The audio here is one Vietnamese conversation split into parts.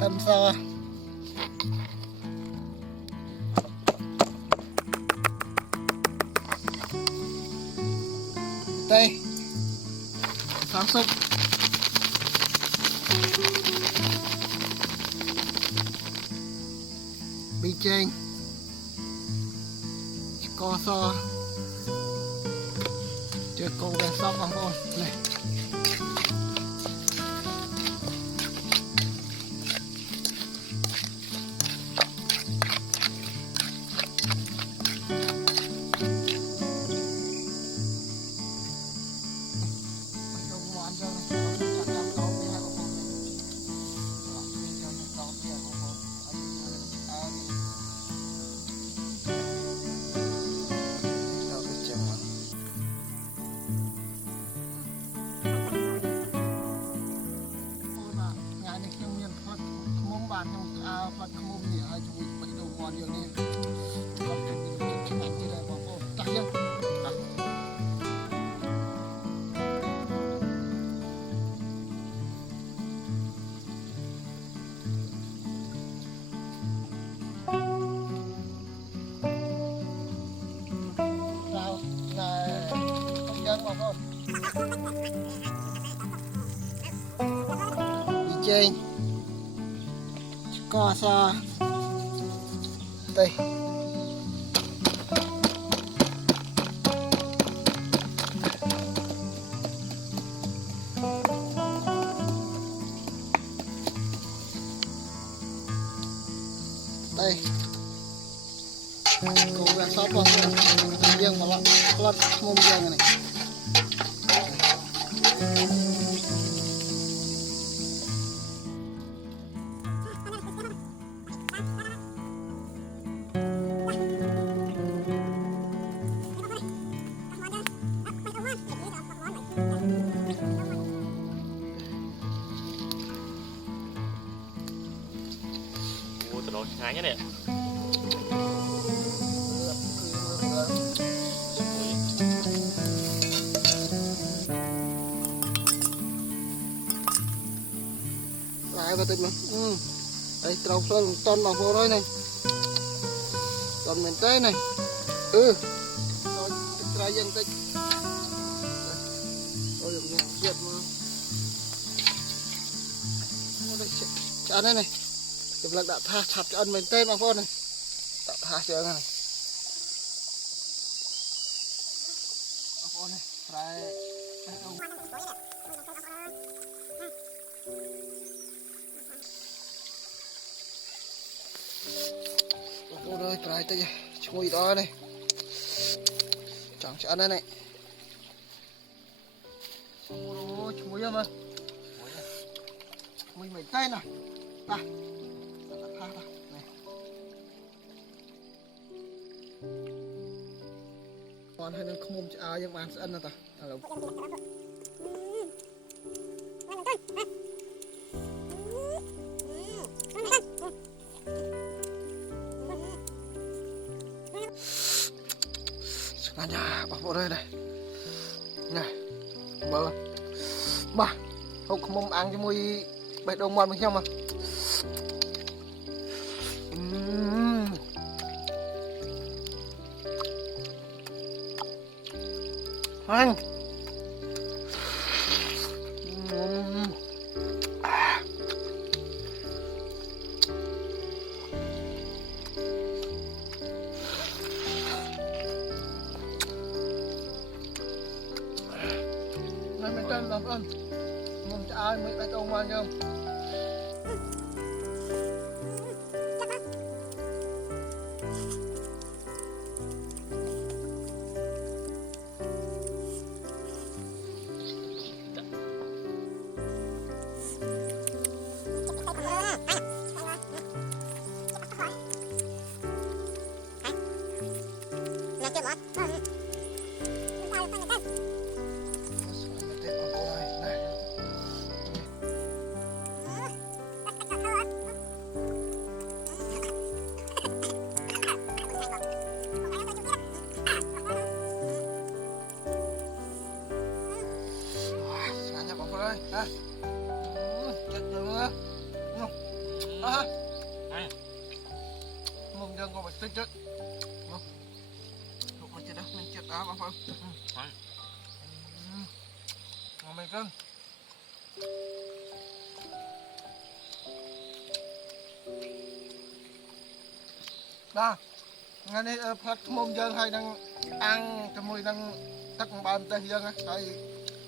Tâm so đây sáng súc bị chênh co so chưa cô bé sóc bằng con này Hãy chênh co so đây đây cô ra sót con riêng mà lọt mông riêng này Nó sáng nhá nè. Lại vào tình mà. Đây trâu sơn ton bằng vô đây này. Còn mình tới này. Rồi ra dân tích. Rồi được nhẹ chiết mà. Đây chán đây này. Chụp lần đã tha chặt cho ân mình tên bằng phone này. Đã tha cho này. Bằng phone này. Phải đâu. Bằng phone ơi, phải tay chui đó này. Chẳng cho ăn đây này. Ôi, chui mà. Mình mày tay nào. Ta. Còn hay nên không cho ai nhưng mà sẽ ăn nữa ta. Cả nhà bảo vô đây này. Này. Bơ. Mà không ăn cho mùi bạch đầu ngon mình không mà. Anh này mình tên làm ơn mong cho ai mới bạch đầu ngon không. Sangat apa ơi, ha? Chết rồi á, không? À, mông dân con phải chết chết, không? Lúc mà chết đó, mình chết á, không? Ngon mày cưng. Đó, ngày nay phát mông dân hay đang ăn cho mùi đang tắc bàn tay dân á, tại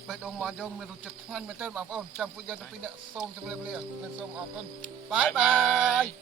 bây giờ mà dân mình chụp ngăn bên trên bảo không, trong phụ dân tôi đã xôm trong lên liền, nên xôm ọt con. Bye bye.